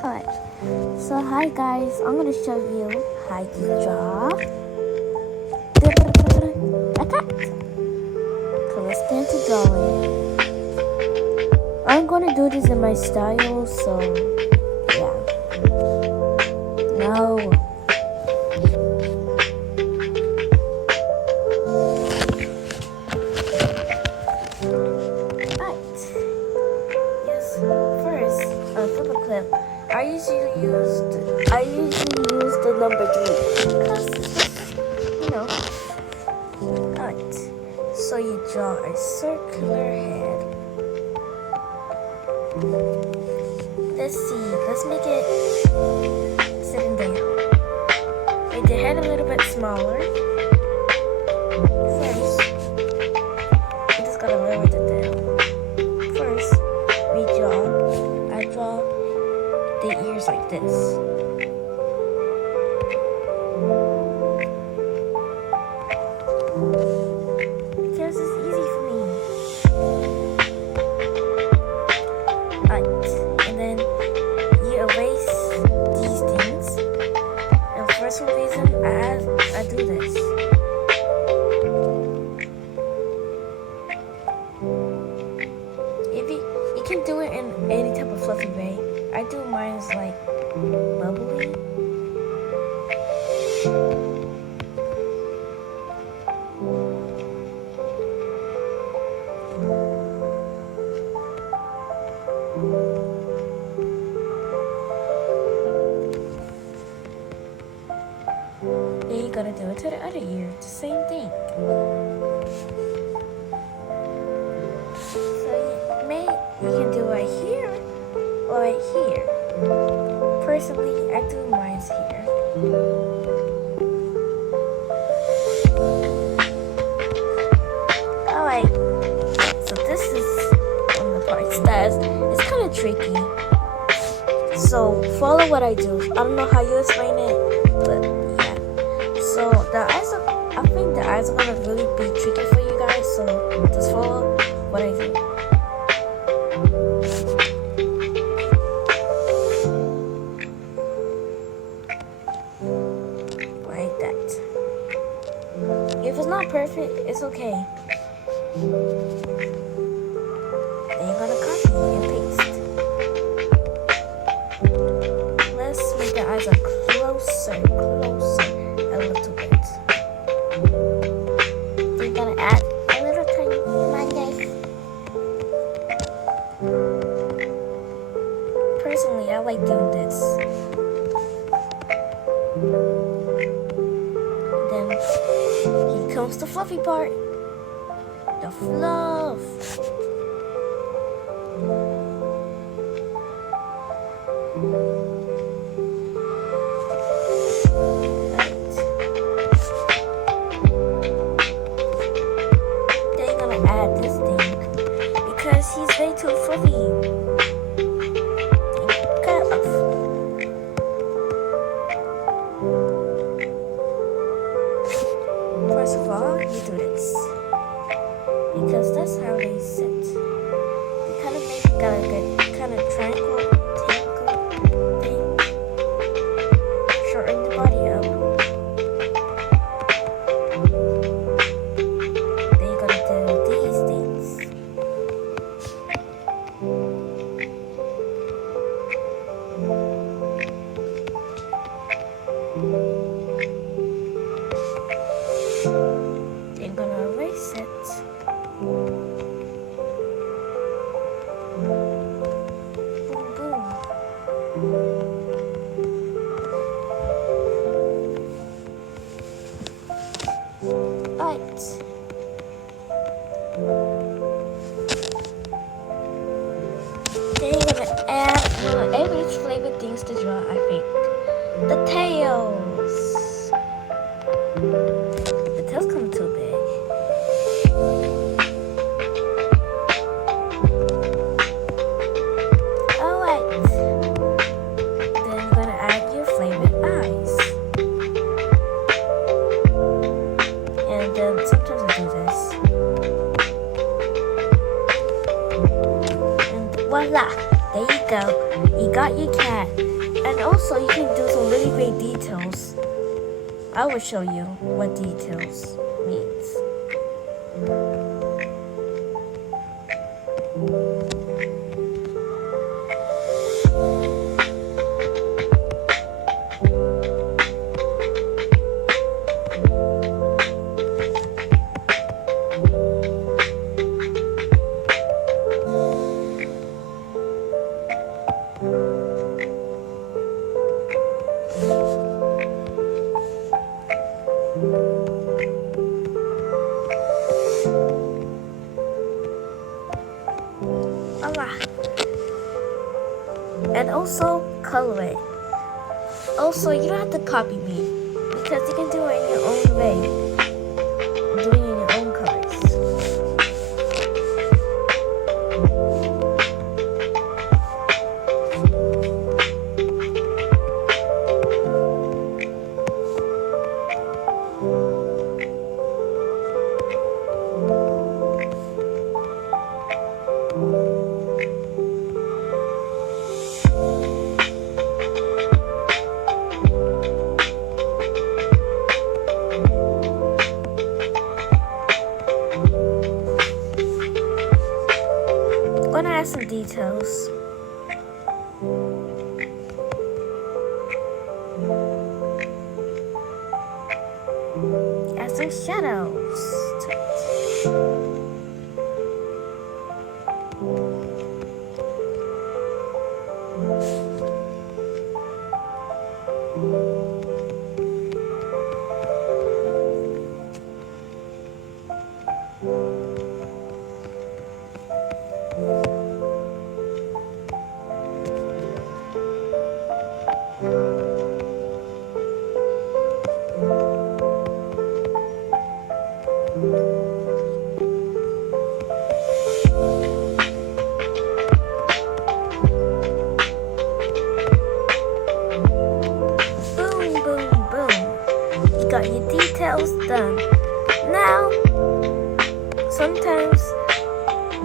Alright, so hi guys, I'm gonna show you how you draw a cat. So let's get into drawing. I'm gonna do this in my style, so yeah. No. Alright. Yes, first, for the clip, I usually use the number 3 because it's just, Alright, so you draw a circular head. Let's see, let's make it sitting down. Make the head a little bit smaller. First, we just gotta lower it down. First, I draw the ears like this. Because it's easy for me. Alright, and then you erase these things. And for some reason, I do this. You can do it in any type of fluffy way. I do mine's like bubbly. Then you gotta do it to the other ear. It's the same thing. You can do right here or right here. Personally, I do mine's here. Alright, so this is one of the parts that it's kind of tricky. So follow what I do. I don't know how you explain it, but yeah. So I think the eyes are gonna really be tricky for you guys. So just follow what I do. Like that. If it's not perfect, it's okay. Then you're gonna copy and paste. Let's make the eyes closer a little bit. We're gonna add a little tiny knife. Personally, I like doing this. Then here comes the fluffy part. The fluff. Then you're gonna add this thing because he's way too fluffy. Cut it off. First of all, you do this because that's how they sit. You kind of make got a good kind of triangle tangle thing. Shorten the body up. Then you're gonna do these things. Then I'm gonna erase it. Boom, boom. Alright. Then you're gonna add every flavored things to draw, I think. The tails. The tails come too big. Alright. Then you're gonna add your flavored eyes. And sometimes I do this. And voila! There you go. You got your cat. And also you can do some really great details. I will show you what details means. And also color it. Also, you don't have to copy me because you can do it in your own way, doing it in your own colors. I'm gonna add some details. Add some shadows to it. Got your details done. Now, sometimes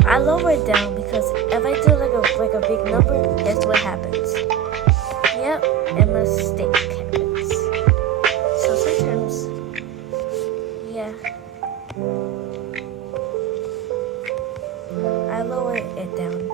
I lower it down because if I do like a big number, that's what happens. Yep, a mistake happens. So sometimes, yeah, I lower it down.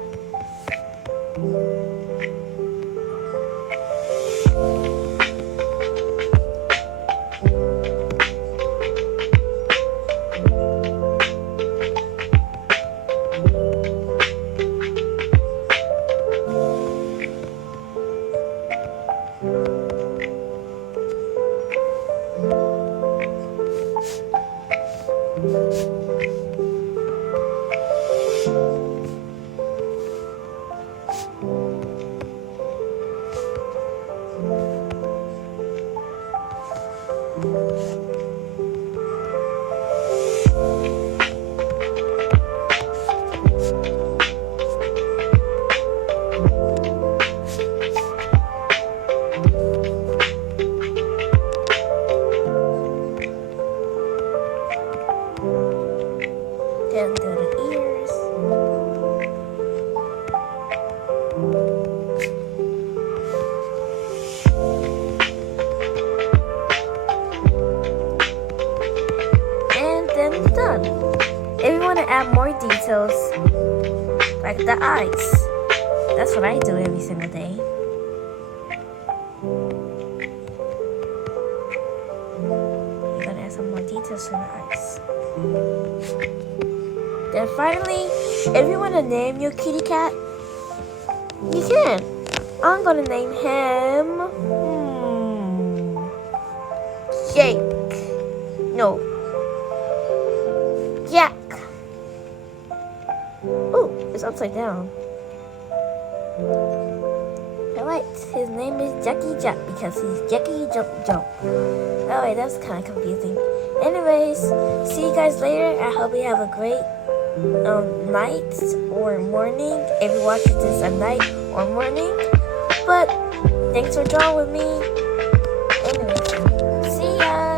Then do the ears. And then done. If you want to add more details, like the eyes, that's what I do every single day. You're gonna add some more details to the eyes. Then finally, if you want to name your kitty cat, you can. I'm gonna name him Jake. No, Jack. Oh, it's upside down. Alright, his name is Jackie Jack because he's Jackie Jump Jump. Alright, that's kind of confusing. Anyways, see you guys later. I hope you have a great night or morning if you watch this at night or morning. But thanks for drawing with me. Anyways, see ya.